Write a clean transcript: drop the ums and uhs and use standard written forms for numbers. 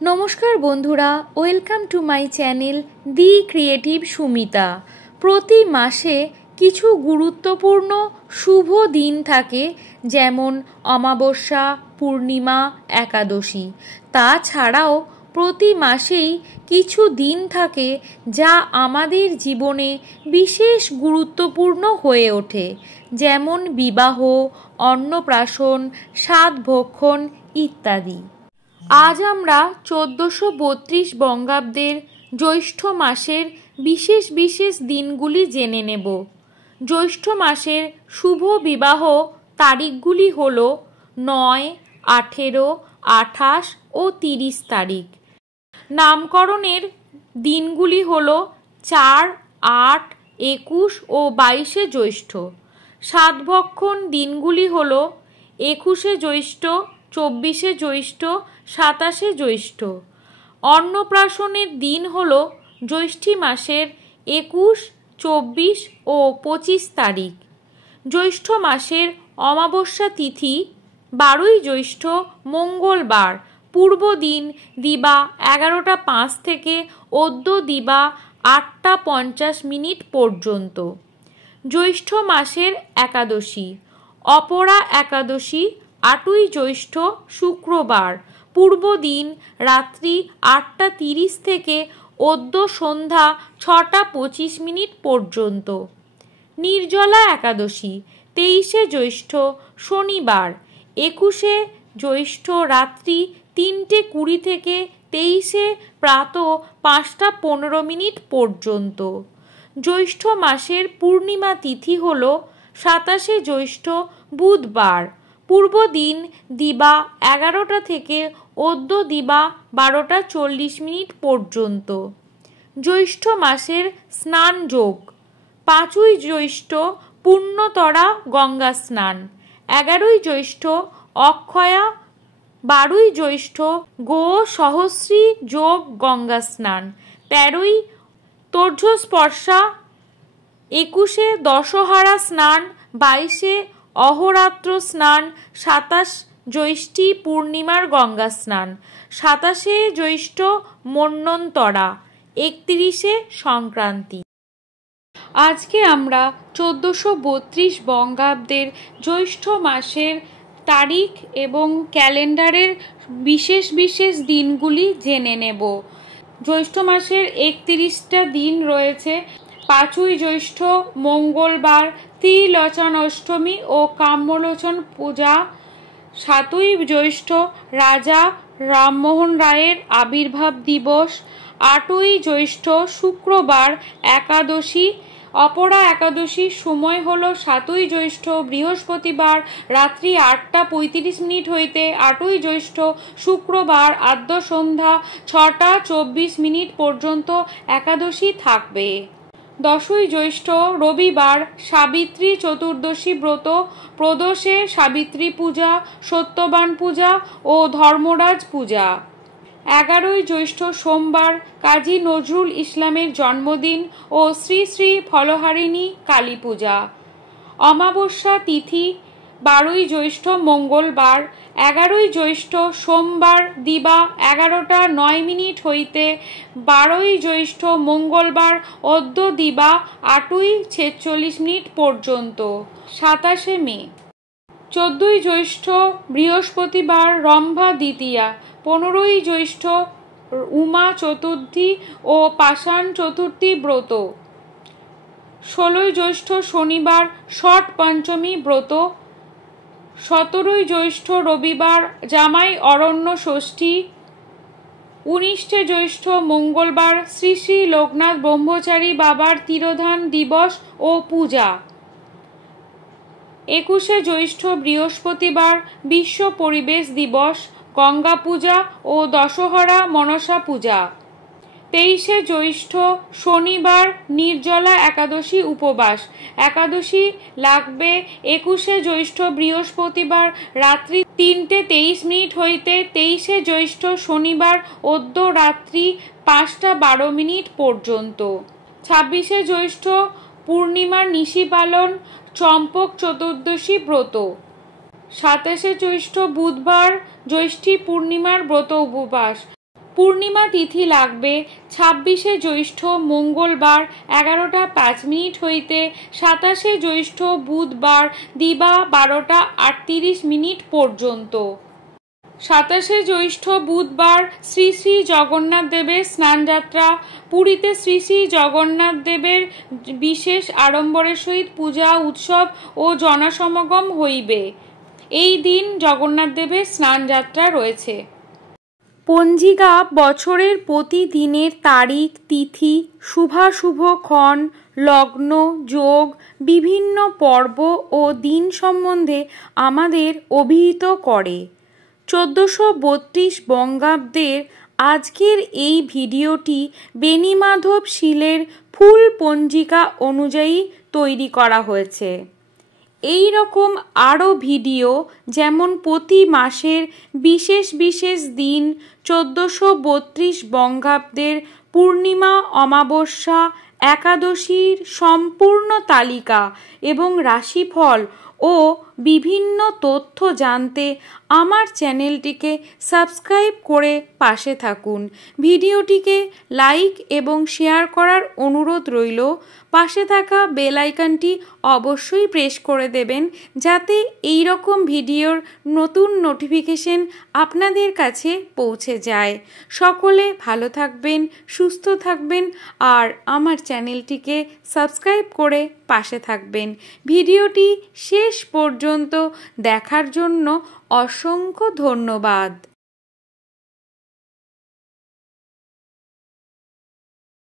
নমস্কার বন্ধুরা, welcome to my channel the creative Sumita. প্রতি মাসে কিছু গুরুত্বপূর্ণ শুভ দিন থাকে, যেমন অমাবস্যা, পূর্ণিমা, একাদশী। তাছাড়াও প্রতি মাসেই কিছু দিন থাকে যা আমাদের জীবনে বিশেষ গুরুত্বপূর্ণ হয়ে ওঠে, যেমন বিবাহ, অন্নপ্রাশন, সাধভক্ষণ ইত্যাদি। আজ আমরা 1432 বঙ্গাব্দের জ্যৈষ্ঠ মাসের বিশেষ বিশেষ দিনগুলি জেনে নেব। জ্যৈষ্ঠ মাসের শুভ বিবাহ তারিখগুলি হল 9, 18, 28 ও 30 তারিখ। নামকরণের দিনগুলি হল 4, 8, 21 ও 22 জ্যৈষ্ঠ। সাধভক্ষণ দিনগুলি হল 21 জ্যৈষ্ঠ, 24 জ্যৈষ্ঠ, 27 জ্যৈষ্ঠ। অন্নপ্রাশনের দিন হল জ্যৈষ্ঠী মাসের 21, 24 ও 25 তারিখ। জ্যৈষ্ঠ মাসের অমাবস্যা তিথি 12 জ্যৈষ্ঠ মঙ্গলবার, পূর্ব দিন দিবা 11টা 5 থেকে অদ্য দিবা 8টা 50 পর্যন্ত। জ্যৈষ্ঠ মাসের একাদশী অপরা একাদশী 8ই জ্যৈষ্ঠ শুক্রবার, পূর্ব দিন রাত্রি 8টা 30 থেকে অদ্য সন্ধ্যা 6টা 25 পর্যন্ত। নির্জলা একাদশী 23 জ্যৈষ্ঠ শনিবার, 21 জ্যৈষ্ঠ রাত্রি 3টে 20 থেকে 23 প্রাতঃ 5টা 15 পর্যন্ত। জ্যৈষ্ঠ মাসের পূর্ণিমা তিথি হল 27 জ্যৈষ্ঠ বুধবার, পূর্ব দিন দিবা 11টা থেকে অদ্য দিবা 12টা 40 পর্যন্ত। জ্যৈষ্ঠ মাসের স্নান যোগ 5ই জ্যৈষ্ঠ পুণ্যতরা গঙ্গা স্নান, 11ই জ্যৈষ্ঠ অক্ষয়া, 12ই জ্যৈষ্ঠ গো সহস্রী যোগ গঙ্গা স্নান, 13ই তর্জস্পর্শা, 21 দশহারা স্নান, 22 অহোরাত্র স্নান, 27 জ্যৈষ্ঠী পূর্ণিমার গঙ্গা স্নান, 27 জ্যৈষ্ঠ মন্বন্তরা, 31 সংক্রান্তি। আজকে আমরা 1432 বঙ্গাব্দের জ্যৈষ্ঠ মাসের তারিখ এবং ক্যালেন্ডারের বিশেষ বিশেষ দিনগুলি জেনে নেব। জ্যৈষ্ঠ মাসের 31টা দিন রয়েছে। 5ই জ্যৈষ্ঠ মঙ্গলবার, ত্রিলোচন অষ্টমী ও কাম্যলোচন পূজা। 7ই জ্যৈষ্ঠ রাজা রামমোহন রায়ের আবির্ভাব দিবস। 8ই জ্যৈষ্ঠ শুক্রবার একাদশী। অপরা একাদশীর সময় হল 7ই জ্যৈষ্ঠ বৃহস্পতিবার রাত্রি 8টা 35 হইতে 8ই জ্যৈষ্ঠ শুক্রবার আদ্য সন্ধ্যা 6টা 24 পর্যন্ত একাদশী থাকবে। 10ই জ্যৈষ্ঠ রবিবার সাবিত্রী চতুর্দশী ব্রত, প্রদোষে সাবিত্রী পূজা, সত্যবান পূজা ও ধর্মরাজ পূজা। 11ই জ্যৈষ্ঠ সোমবার কাজী নজরুল ইসলামের জন্মদিন ও শ্রী শ্রী ফলহারিণী কালী পূজা। অমাবস্যা তিথি 12ই জ্যৈষ্ঠ মঙ্গলবার, 11ই জ্যৈষ্ঠ সোমবার দিবা 11টা 9 হইতে 12ই জ্যৈষ্ঠ মঙ্গলবার অদ্য দিবা 8ই 46 পর্যন্ত। 27 মে। 14ই জ্যৈষ্ঠ বৃহস্পতিবার রম্ভা দ্বিতীয়া, 15ই জ্যৈষ্ঠ উমা চতুর্থী ও পাষাণ চতুর্থী ব্রত। 16ই জ্যৈষ্ঠ শনিবার ষট পঞ্চমী ব্রত। 17ই জ্যৈষ্ঠ রবিবার জামাই অরণ্য ষষ্ঠী। 19 জ্যৈষ্ঠ মঙ্গলবার শ্রী শ্রী লোকনাথ ব্রহ্মচারী বাবার তিরোধান দিবস ও পূজা। 21 জ্যৈষ্ঠ বৃহস্পতিবার বিশ্ব পরিবেশ দিবস, গঙ্গা পূজা ও দশহরা মনসা পূজা। 23 জ্যৈষ্ঠ শনিবার নির্জলা একাদশী উপবাস। একাদশী লাগবে 21 জ্যৈষ্ঠ বৃহস্পতিবার রাত্রি 3টে 23 হইতে 23 জ্যৈষ্ঠ শনিবার অদ্য রাত্রি 5টা 12 পর্যন্ত। 26 জ্যৈষ্ঠ পূর্ণিমার নিশি পালন, চম্পক চতুর্দশী ব্রত। 27 জ্যৈষ্ঠ বুধবার জ্যৈষ্ঠী পূর্ণিমার ব্রত উপবাস। পূর্ণিমা তিথি লাগবে 26শে জ্যৈষ্ঠ মঙ্গলবার 11টা 5 হইতে 27শে জ্যৈষ্ঠ বুধবার দিবা 12টা 38 পর্যন্ত। 27শে জ্যৈষ্ঠ বুধবার শ্রী শ্রী জগন্নাথ দেবের স্নানযাত্রা। পুরীতে শ্রী শ্রী জগন্নাথ দেবের বিশেষ আড়ম্বরের সহিত পূজা উৎসব ও জনসমাগম হইবে। এই দিন জগন্নাথ দেবের স্নানযাত্রা রয়েছে। পঞ্জিকা বছরের প্রতিদিনের তারিখ, তিথি, শুভাশুভ ক্ষণ, লগ্ন, যোগ, বিভিন্ন পর্ব ও দিন সম্বন্ধে আমাদের অভিহিত করে। 1432 বঙ্গাব্দের আজকের এই ভিডিওটি বেণীমাধব শীলের ফুল পঞ্জিকা অনুযায়ী তৈরি করা হয়েছে। এই রকম আরও ভিডিও, যেমন প্রতি মাসের বিশেষ বিশেষ দিন, 1432 বঙ্গাব্দের পূর্ণিমা, অমাবস্যা, একাদশীর সম্পূর্ণ তালিকা এবং রাশিফল ও বিভিন্ন তথ্য জানতে আমার চ্যানেলটিকে সাবস্ক্রাইব করে পাশে থাকুন। ভিডিওটিকে লাইক এবং শেয়ার করার অনুরোধ রইল। পাশে থাকা বেল আইকনটি অবশ্যই প্রেস করে দেবেন, যাতে এই রকম ভিডিওর নতুন নোটিফিকেশন আপনাদের কাছে পৌঁছে যায়। সকলে ভালো থাকবেন, সুস্থ থাকবেন আর আমার চ্যানেলটিকে সাবস্ক্রাইব করে পাশে থাকবেন। ভিডিওটি শেষ পর্যন্ত দেখার জন্য অসংখ্য ধন্যবাদ।